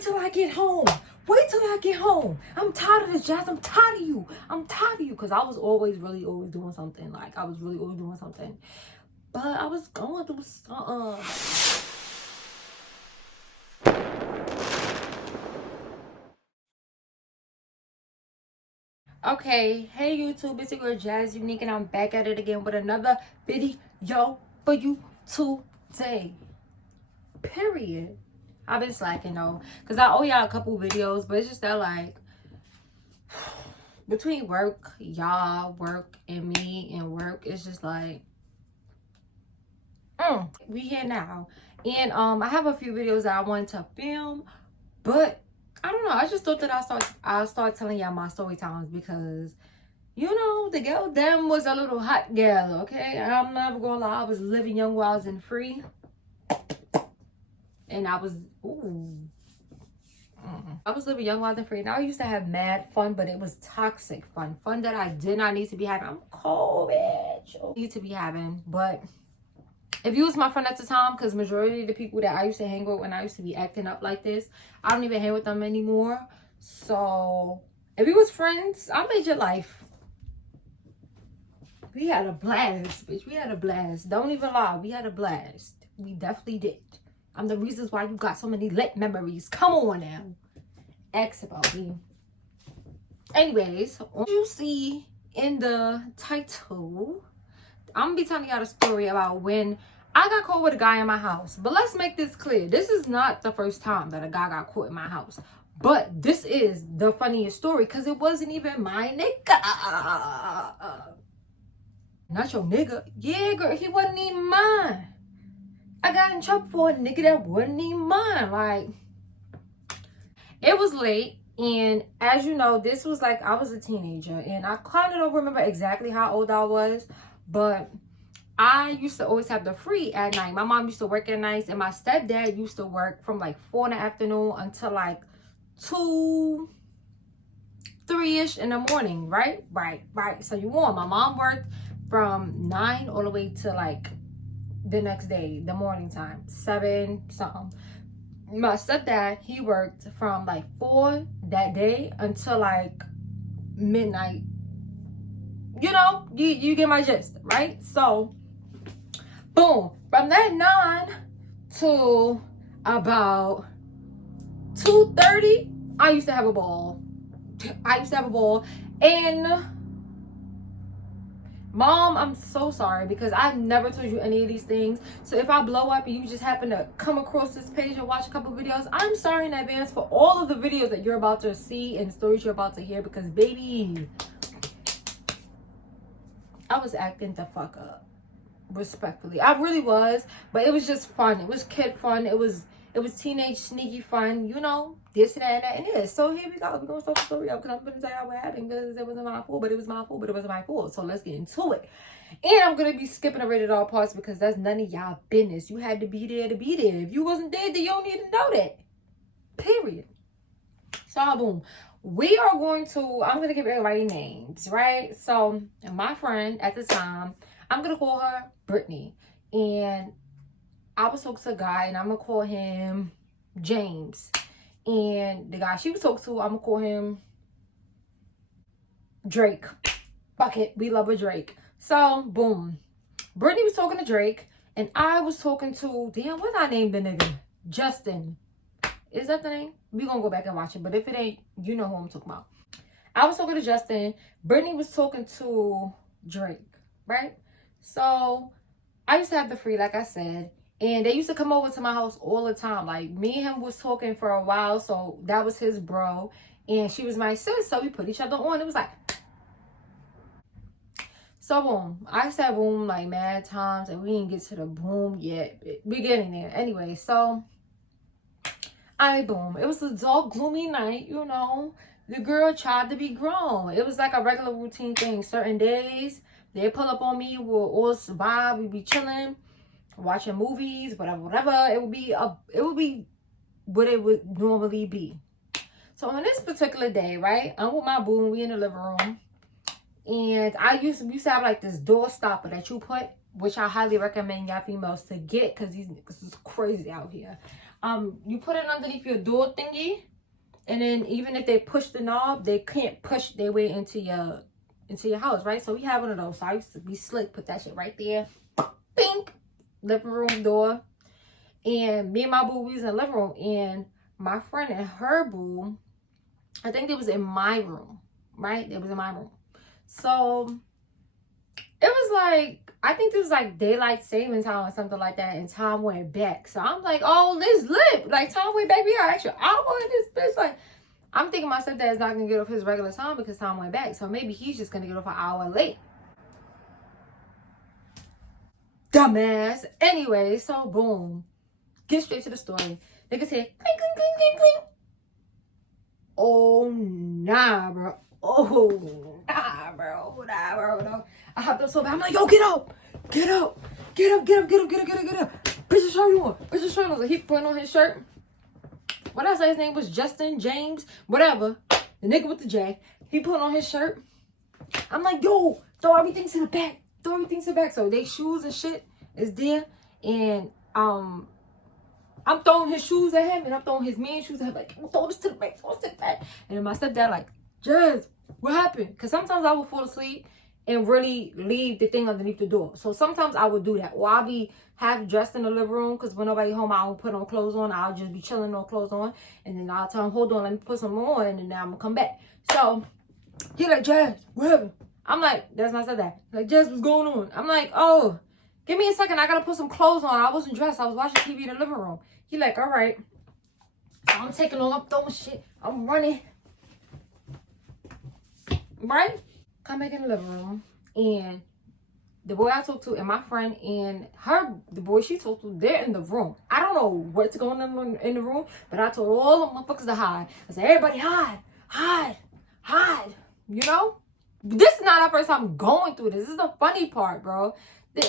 wait till I get home. Wait till I get home. I'm tired of this, Jazz. I'm tired of you. I'm tired of you. Because I was always always doing something. Like, I was really always doing something. But I was going through something. Okay, hey YouTube, it's your girl Jazz Unique, and I'm back at it again with another video for you today. Period. I've been slacking though, because I owe y'all a couple videos, but it's just that, like, between work, y'all, work, and me and work, it's just like, we here now. And I have a few videos that I wanted to film, but I don't know, I just thought that I'll start telling y'all my story times, because you know, the girl them was a little hot girl, okay? I'm never gonna lie, I was living young, wild, and free. And I was, I was living young, wild, and free. And I used to have mad fun, but it was toxic fun. Fun that I did not need to be having. I'm cold, bitch. Need to be having. But if you was my friend at the time, because majority of the people that I used to hang with when I used to be acting up like this, I don't even hang with them anymore. So if you was friends, I made your life. We had a blast, bitch. We had a blast. Don't even lie. We had a blast. We definitely did. I'm the reasons why you got so many lit memories. Come on now. Ask about me. Anyways, what you see in the title, I'm going to be telling y'all a story about when I got caught with a guy in my house. But let's make this clear. This is not the first time that a guy got caught in my house. But this is the funniest story because it wasn't even my nigga. Not your nigga. Yeah, girl, he wasn't even mine. I got in trouble for a nigga that wasn't even mine. Like, it was late. And as you know, this was like, I was a teenager. And I kind of don't remember exactly how old I was. But I used to always have the free at night. My mom used to work at nights. And my stepdad used to work from like 4 in the afternoon until like 2, 3-ish in the morning. Right. So you want, my mom worked from 9 all the way to like the next day, the morning time, 7 something. My stepdad, he worked from like 4 that day until like midnight. You know, you get my gist, right? So boom, from that 9 to about 2:30, I used to have a ball. And Mom, I'm so sorry because I never told you any of these things. So if I blow up and you just happen to come across this page and watch a couple videos, I'm sorry in advance for all of the videos that you're about to see and stories you're about to hear, because baby, I was acting the fuck up. Respectfully, I really was, but it was just fun. It was kid fun. It was teenage sneaky fun, you know, this and that and that. And it is. So here we go. We're gonna start the story up because I'm gonna tell y'all what happened, because it wasn't my fault, but it was my fault, but it wasn't my fault. So let's get into it. And I'm gonna be skipping the rated R parts because that's none of y'all business. You had to be there to be there. If you wasn't there, then you don't need to know that. Period. So boom. I'm gonna give everybody names, right? So my friend at the time, I'm gonna call her Brittany. And I was talking to a guy, and I'm gonna call him James. And the guy she was talking to, I'm gonna call him Drake. Fuck it, we love a Drake. So boom, Brittany was talking to Drake, and I was talking to, damn, what I named the nigga? Justin. Is that the name? We gonna go back and watch it, but if it ain't, you know who I'm talking about. I was talking to Justin. Brittany was talking to Drake, right? So I used to have the free, like I said, and they used to come over to my house all the time. Like, me and him was talking for a while, so that was his bro, and she was my sis, so we put each other on. It was like, so boom. I said boom like mad times, and we didn't get to the boom yet. We're getting there. Anyway, so boom. It was a dark, gloomy night, you know. The girl tried to be grown. It was like a regular routine thing. Certain days, they pull up on me, we'll all vibe, we be chilling, watching movies, whatever. It would be what it would normally be. So on this particular day, right, I'm with my boo, we in the living room, and we used to have like this door stopper that you put, which I highly recommend y'all females to get, because these niggas is crazy out here. You put it underneath your door thingy, and then even if they push the knob, they can't push their way into your house, right? So we have one of those. So I used to be slick, put that shit right there. Pink. Living room door. And me and my boo, we was in the living room, and my friend and her boo, I think they was in my room, right? They was in my room. So it was like, I think it was like daylight saving time or something like that, and time went back. So I'm like, oh, this lit. Like, time went back. We got extra hour in this bitch. Like, I'm thinking my stepdad's not gonna get off his regular time because time went back. So maybe he's just gonna get off an hour late. Dumbass. Anyway, so boom. Get straight to the story. Niggas say, clink, clink, clink, clink, clink. Oh, nah, bro. Oh, nah, bro. Nah, bro. No. I hopped up so bad. I'm like, yo, get up. Get up. Get up, get up, get up, get up, get up, get up. Put your shirt on. Put your shirt on. So he putting on his shirt. What I say his name was Justin, James, whatever. The nigga with the jack. He put on his shirt. I'm like, yo, throw everything to the back. Throw everything to the back. So they shoes and shit is there. And I'm throwing his shoes at him, and I'm throwing his man's shoes at him. Like, throw this to the back, throw this to the back. And then my stepdad like, Jazz, what happened? Because sometimes I would fall asleep and really leave the thing underneath the door. So sometimes I would do that. Or I'll be half dressed in the living room, because when nobody home, I don't put on clothes on. I'll just be chilling, no clothes on. And then I'll tell him, hold on, let me put some on, and then I'm going to come back. So he like, Jazz, what happened? I'm like, that's my stepdad. Like, Jazz, what's going on? I'm like, oh, give me a second. I got to put some clothes on. I wasn't dressed. I was watching TV in the living room. He like, all right. So I'm taking off. I'm throwing shit. I'm running. Right? Come back in the living room. And the boy I talked to and my friend and the boy she talked to, they're in the room. I don't know what's going on in the room, but I told all the motherfuckers to hide. I said, everybody hide. Hide. Hide. You know? This is not our first time going through this. This is the funny part, bro.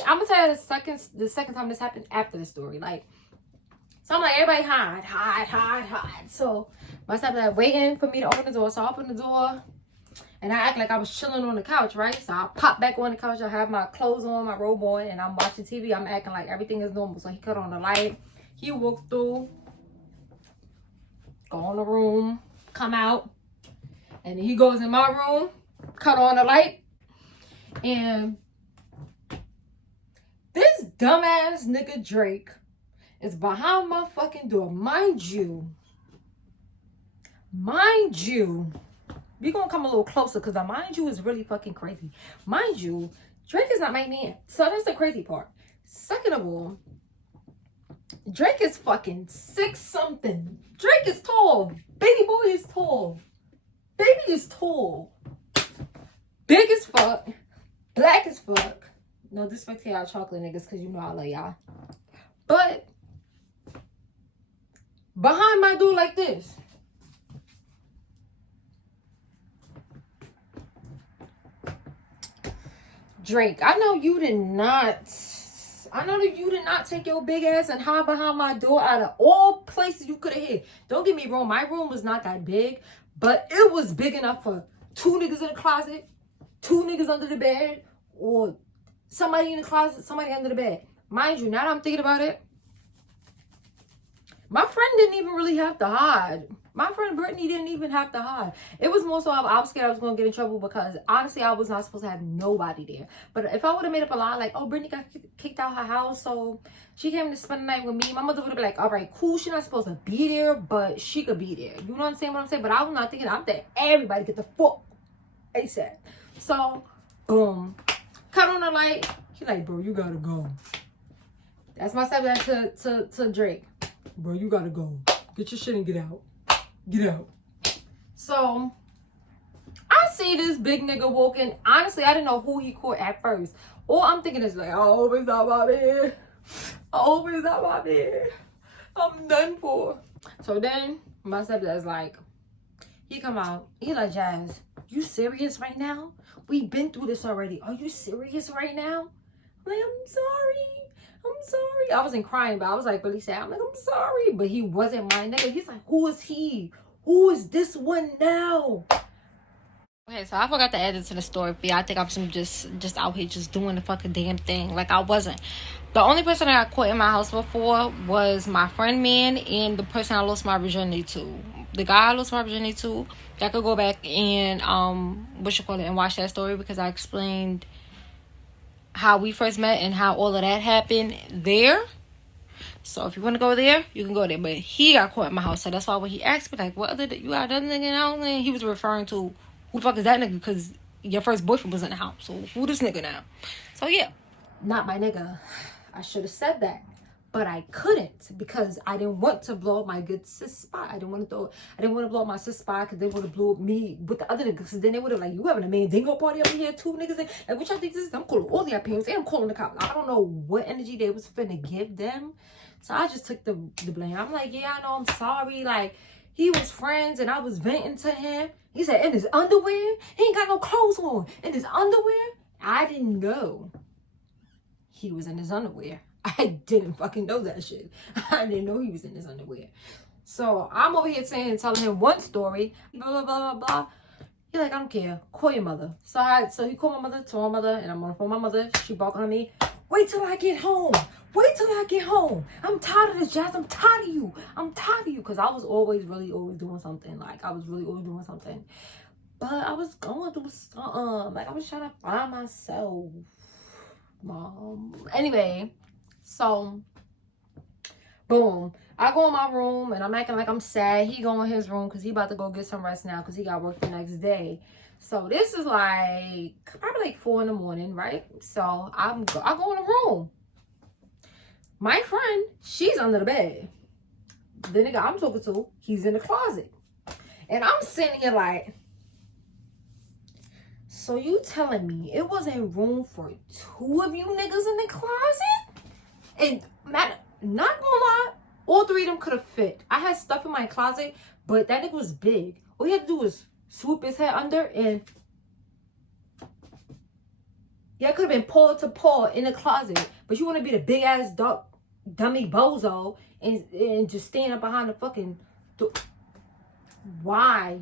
I'm going to tell you the second time this happened after the story. Like, so I'm like, everybody hide, hide, hide, hide. So my stepdad waiting for me to open the door. So I open the door, and I act like I was chilling on the couch, right? So I pop back on the couch. I have my clothes on, my robe on, and I'm watching TV. I'm acting like everything is normal. So he cut on the light. He walked through, go in the room, come out, and then he goes in my room, cut on the light, and this dumbass nigga Drake is behind my fucking door. Mind you, we're gonna come a little closer, because the mind you is really fucking crazy. Mind you, Drake is not my man. So that's the crazy part. Second of all, Drake is fucking 6-something. Drake is tall. Baby boy is tall. Baby is tall. Big as fuck. Black as fuck. No disrespect to y'all chocolate niggas, because you know I love y'all. But behind my door like this. Drake, I know you did not take your big ass and hide behind my door out of all places you could have hid. Don't get me wrong, my room was not that big, but it was big enough for 2 niggas in the closet, 2 niggas under the bed, or somebody in the closet, somebody under the bed. Mind you, now that I'm thinking about it, my friend didn't even really have to hide. My friend Brittany didn't even have to hide. It was more so I was scared I was going to get in trouble, because honestly, I was not supposed to have nobody there. But if I would have made up a lie like, oh, Brittany got kicked out her house, so she came to spend the night with me, my mother would have been like, all right, cool, she's not supposed to be there, but she could be there. You know what I'm saying? But I was not thinking, I'm thinking everybody get the fuck ASAP. So, boom. Cut on the light. She like, bro, you gotta go. That's my stepdad to Drake. Bro, you gotta go. Get your shit and get out. Get out. So, I see this big nigga walking. Honestly, I didn't know who he caught at first. All I'm thinking is like, I hope it's not my man. I hope it's not my man. I'm done for. So then, my stepdad's like, he come out. He like, Jazz, you serious right now? We've been through this already. Are you serious right now? I'm like, I'm sorry. I wasn't crying, but I was like really sad. I'm like, I'm sorry. But he wasn't my nigga. He's like, who is he? Who is this one now? Okay, so I forgot to add it to the story. But yeah, I think I'm just out here just doing the fucking damn thing. Like I wasn't. The only person that I caught in my house before was my friend man and the person I lost my virginity to. The guy I lost my virginity to. I could go back and and watch that story because I explained how we first met and how all of that happened there. So if you want to go there, you can go there. But he got caught in my house, so that's why when he asked me like, "What other you got another nigga now?" He was referring to who the fuck is that nigga? Because your first boyfriend was in the house. So who this nigga now? So yeah, not my nigga. I should have said that, but I couldn't because I didn't want to blow up my good sis spot. I didn't want to blow up my sis spot because they would have blew up me with the other niggas. Because then they would have like, you having a mandingo party up in here, two niggas, and which I think this is. I'm calling all the parents and I'm calling the cops. I don't know what energy they was finna give them. So I just took the blame. I'm like, yeah, I know, I'm sorry. Like, he was friends and I was venting to him. He said, in his underwear? He ain't got no clothes on. In his underwear? I didn't know he was in his underwear. I didn't fucking know that shit. I didn't know he was in his underwear. So I'm over here telling him one story, blah, blah, blah, blah, blah. He like, I don't care. Call your mother. So he called my mother, told my mother, and I'm on the phone with my mother. She barking at me. Wait till I get home. Wait till I get home. I'm tired of this, Jazz. I'm tired of you. I'm tired of you. Because I was always doing something. Like, I was really always doing something. But I was going through something. Like, I was trying to find myself. Mom. Anyway, so, boom. I go in my room, and I'm acting like I'm sad. He go in his room because he about to go get some rest now because he got work the next day. So, this is like, probably like 4 in the morning, right? So, I go in the room. My friend, she's under the bed. The nigga I'm talking to, he's in the closet. And I'm sitting here like, so you telling me it wasn't room for 2 of you niggas in the closet? And man, not gonna lie, all 3 of them could have fit. I had stuff in my closet, but that nigga was big. All he had to do was swoop his head under and yeah, it could have been paw to paw in the closet. But you want to be the big ass dummy bozo and just stand up behind the fucking Why?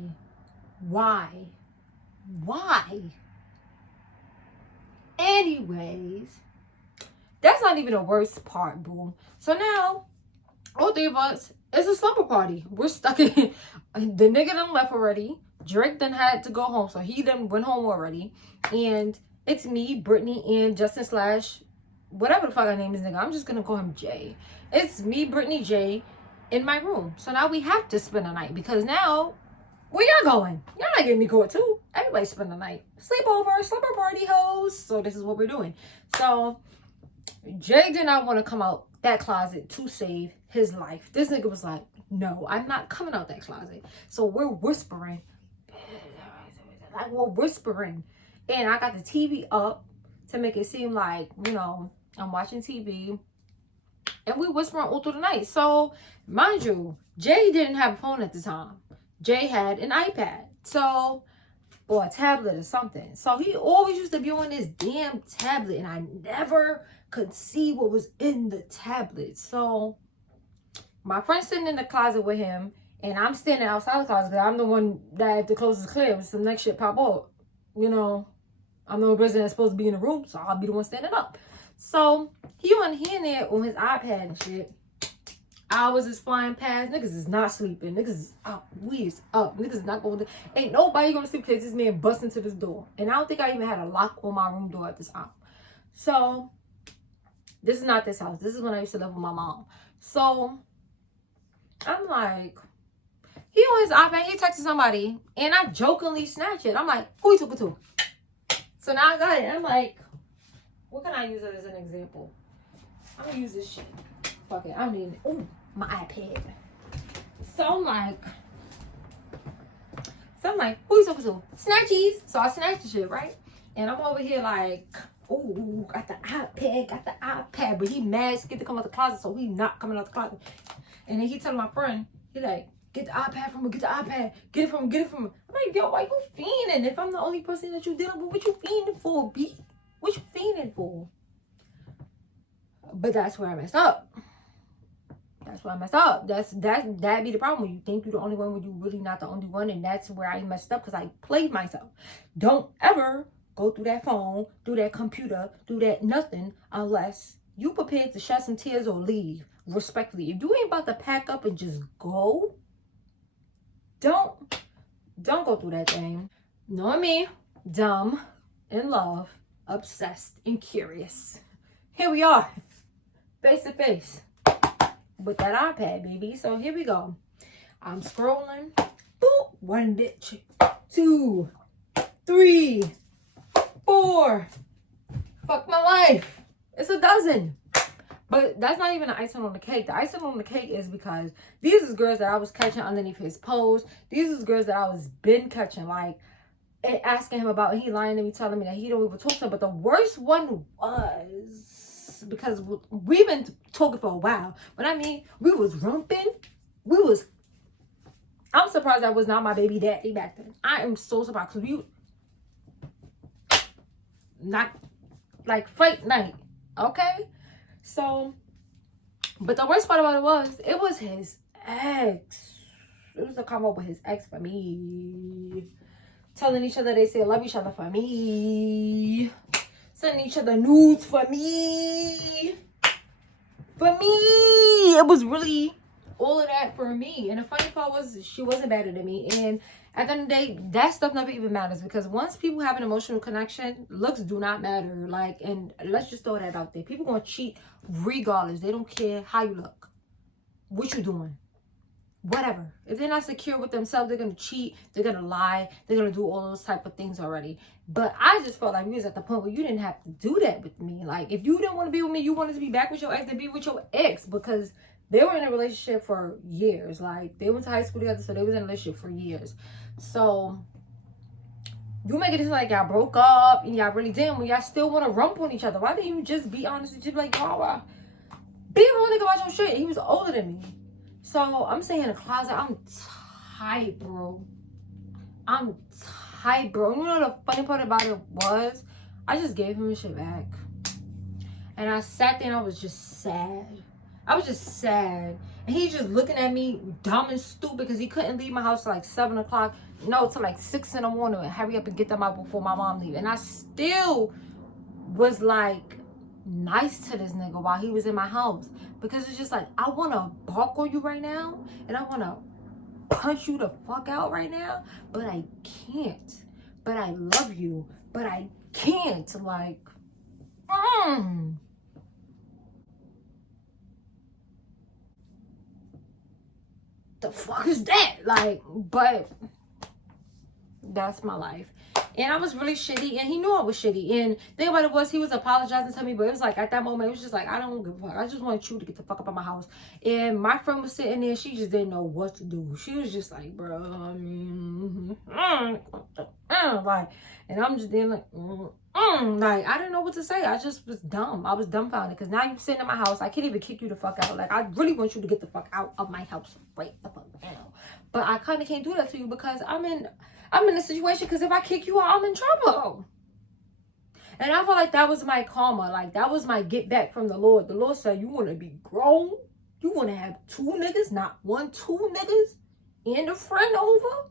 Anyways, that's not even the worst part, boo. So now, all 3 of us, it's a slumber party. We're stuck in. The nigga done left already. Drake done had to go home, so he done went home already. And it's me, Brittany, and Justin slash whatever the fuck I name is nigga. I'm just gonna call him Jay. It's me, Brittany, Jay, in my room. So now we have to spend the night because now, where y'all going? Y'all not getting me caught too. Everybody spend the night. Sleepover, slumber party hoes. So this is what we're doing. So Jay did not want to come out that closet to save his life. This nigga was like, no, I'm not coming out that closet. So we're whispering. Like we're whispering. And I got the TV up to make it seem like, you know, I'm watching TV. And we whispering all through the night. So, mind you, Jay didn't have a phone at the time. Jay had an iPad. So, or a tablet or something. So, he always used to be on this damn tablet. And I never could see what was in the tablet. So, my friend's sitting in the closet with him. And I'm standing outside the closet because I'm the one that if the clothes is clear, if some next shit pop up, you know, I'm the only person that's supposed to be in the room. So, I'll be the one standing up. So, he in there on his iPad and shit. Hours is flying past. Niggas is not sleeping. Niggas is up. We is up. Niggas is not going to... Ain't nobody going to sleep because this man bust into this door. And I don't think I even had a lock on my room door at this time. So, this is not this house. This is when I used to live with my mom. So, I'm like... He on his iPad. He texted somebody. And I jokingly snatch it. I'm like, who he talking to? So, now I got it. I'm like... What can I use it as an example? I'm gonna use this shit. Fuck it. I mean, oh, my iPad. So I'm like, who you talking to? Snatchies. So I snatched the shit, right? And I'm over here like, oh, got the iPad. But he mad, scared to come out the closet, so he not coming out the closet. And then he telling my friend, he like, get the iPad from him, get the iPad. Get it from him. I'm like, yo, why you fiending? If I'm the only person that you dealing with, what you fiending for, B? What you fiending for? But that's where I messed up. That's why I messed up. That be the problem when you think you're the only one when you really not the only one, and that's where I messed up because I played myself. Don't ever go through that phone, through that computer, through that nothing unless you prepared to shed some tears or leave respectfully. If you ain't about to pack up and just go, don't go through that thing. Know me, dumb, in love, obsessed, and curious. Here we are, face to face with that iPad, baby. So here we go. I'm scrolling. Boop. 1 bitch. 2, 3, 4. Fuck my life. It's a dozen. But that's not even the icing on the cake. The icing on the cake is because these is girls that I was catching underneath his post. These is girls that I was been catching, like, and asking him about, and he lying to me, telling me that he don't even talk to him. But the worst one was, because we've been talking for a while, but I mean, we was rumping. I'm surprised that was not my baby daddy back then. I am so surprised, because we, not, like, fight night, okay? So, but the worst part about it was his ex. It was a come up with his ex for me. Telling each other they say love each other for me. Sending each other nudes for me. For me. It was really all of that for me. And the funny part was she wasn't better than me. And at the end of the day, that stuff never even matters, because once people have an emotional connection, looks do not matter. Like, and let's just throw that out there. People gonna cheat regardless. They don't care how you look, what you doing, whatever. If they're not secure with themselves, they're gonna cheat, they're gonna lie, they're gonna do all those type of things already. But I just felt like we was at the point where you didn't have to do that with me. Like, if you didn't want to be with me, you wanted to be back with your ex, then be with your ex, because they were in a relationship for years. Like, they went to high school together, so they was in a relationship for years. So you make it like y'all broke up and y'all really didn't, when y'all still want to rump on each other. Why didn't you just be honest and just be like, oh, be a real nigga about your shit? He was older than me. So I'm sitting in the closet. I'm tight, bro. I'm tight, bro. You know the funny part about it was, I just gave him his shit back. And I sat there and I was just sad. I was just sad. And he's just looking at me dumb and stupid because he couldn't leave my house till like 7 o'clock. No, till like 6 in the morning. And hurry up and get them out before my mom leave. And I still was like nice to this nigga while he was in my house. Because it's just like, I want to bark on you right now. And I want to punch you the fuck out right now. But I can't. But I love you. But I can't. Like, the fuck is that? Like, but that's my life. And I was really shitty, and he knew I was shitty. And the thing about it was, he was apologizing to me, but it was like, at that moment, it was just like, I don't give a fuck. I just wanted you to get the fuck up out of my house. And my friend was sitting there, she just didn't know what to do. She was just like, bro, like, and I'm just there like, like, I didn't know what to say. I just was dumb. I was dumbfounded, because now you're sitting in my house. I can't even kick you the fuck out. Like, I really want you to get the fuck out of my house right the fuck now. But I kind of can't do that to you, because I'm in a situation, because if I kick you out, I'm in trouble. And I felt like that was my karma. Like, that was my get back from the Lord. The Lord said, you want to be grown? You want to have 2 niggas, not 1, 2 niggas, and a friend over?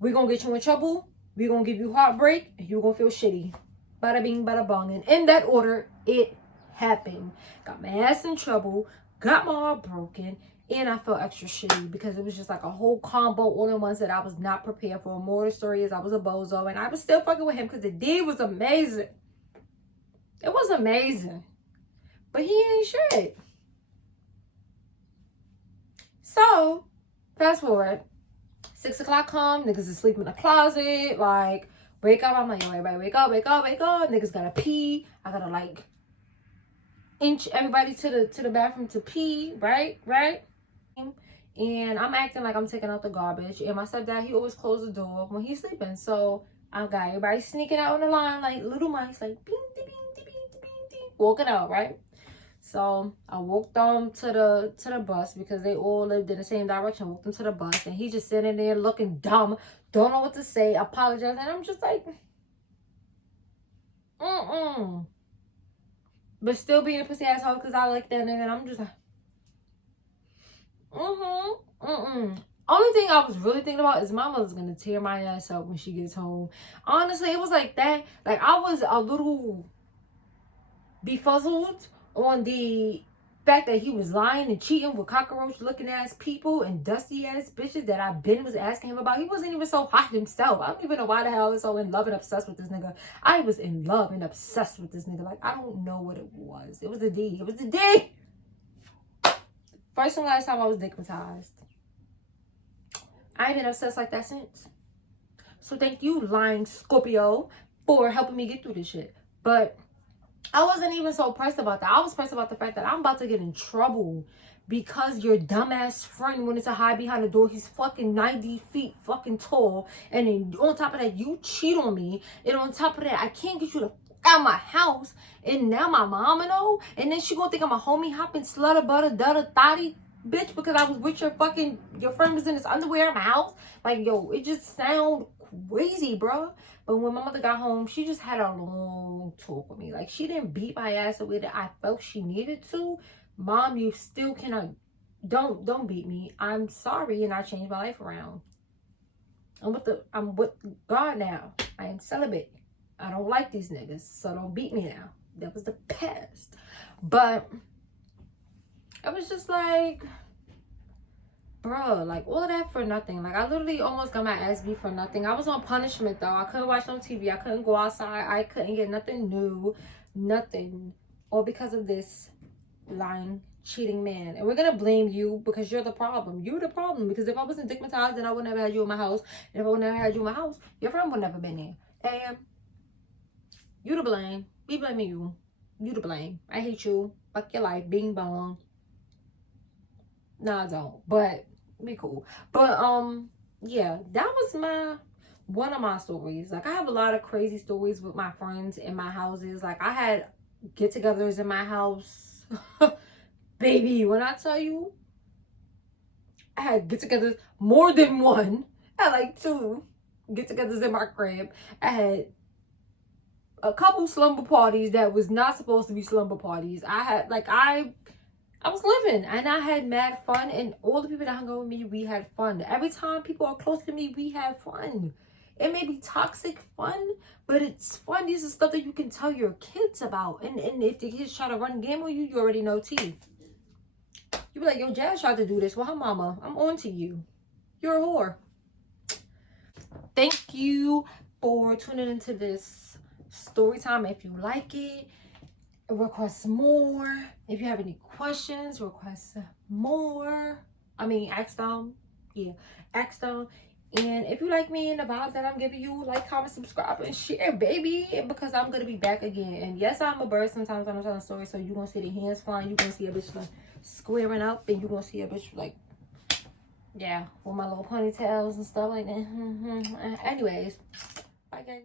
We're going to get you in trouble. We're going to give you heartbreak, and you're going to feel shitty. Bada bing, bada bong. And in that order, it happened. Got my ass in trouble. Got my heart broken. And I felt extra shitty, because it was just like a whole combo all in one that I was not prepared for. More of the story is I was a bozo, and I was still fucking with him because the deed was amazing. It was amazing. But he ain't shit. So, fast forward. 6 o'clock come, niggas is asleep in the closet. Like, wake up. I'm like, yo, everybody wake up, wake up, wake up. Niggas gotta pee. I gotta like inch everybody to the bathroom to pee, right? And I'm acting like I'm taking out the garbage. And my stepdad, he always closes the door when he's sleeping. So I got everybody sneaking out on the line like little mice, like bing, ding, bing, ding, bing, ding, walking out, right? So I walked them to the bus, because they all lived in the same direction. Walked them to the bus, and he's just sitting there looking dumb, don't know what to say, apologize, and I'm just like, but still being a pussy asshole, because I like that nigga, and I'm just like, Only thing I was really thinking about is my mother's gonna tear my ass up when she gets home. Honestly, it was like that. Like, I was a little befuzzled on the fact that he was lying and cheating with cockroach looking ass people and dusty ass bitches that I been was asking him about. He wasn't even so hot himself. I don't even know why the hell I was so in love and obsessed with this nigga. I was in love and obsessed with this nigga. Like, I don't know what it was. It was a D. It was a D. First and last time I was digmatized. I ain't been obsessed like that since. So thank you, lying Scorpio, for helping me get through this shit. But I wasn't even so pressed about that. I was pressed about the fact that I'm about to get in trouble because your dumbass friend wanted to hide behind the door. He's fucking 90 feet fucking tall. And then on top of that, you cheat on me. And on top of that, I can't get you to out of my house. And now my mama know. And then she gonna think I'm a homie hopping slutter butter dutter thotty bitch because I was with your friend was in his underwear at my house. Like, yo, it just sound crazy, bro. But when my mother got home, she just had a long talk with me. Like, she didn't beat my ass the way that I felt she needed to. Mom, you still cannot. Don't beat me. I'm sorry, and I changed my life around. I'm with God now. I am celibate. I don't like these niggas, so don't beat me now. That was the past. But I was just like, bro, like, all of that for nothing. Like, I literally almost got my ass beat for nothing. I was on punishment, though. I couldn't watch no TV. I couldn't go outside. I couldn't get nothing new. Nothing. All because of this lying, cheating man. And we're going to blame you because you're the problem. You're the problem. Because if I wasn't digmatized, then I would never had you in my house. And if I would never had you in my house, your friend would never been there. And you to blame. We blaming you. You to blame. I hate you. Fuck your life. Bing bong. No, I don't. But be cool. But yeah, that was one of my stories. Like, I have a lot of crazy stories with my friends in my houses. Like, I had get-togethers in my house. Baby, when I tell you, I had get-togethers more than one. I had like 2 get-togethers in my crib. I had a couple slumber parties that was not supposed to be slumber parties. I was living and I had mad fun, and all the people that hung out with me, we had fun. Every time people are close to me, we had fun. It may be toxic fun, but it's fun. These are stuff that you can tell your kids about. And if the kids try to run game on you, you already know T. You be like, yo, Jazz tried to do this. Well, her mama, I'm on to you. You're a whore. Thank you for tuning into this story time. If you like it, request more. If you have any questions, request more. I mean, ask them. Yeah, ask them. And if you like me and the vibes that I'm giving you, like, comment, subscribe, and share, baby. Because I'm going to be back again. And yes, I'm a bird sometimes when I'm telling a story. So you're going to see the hands flying. You're going to see a bitch like squaring up. And you're going to see a bitch like, yeah, with my little ponytails and stuff like that. Anyways, bye, guys.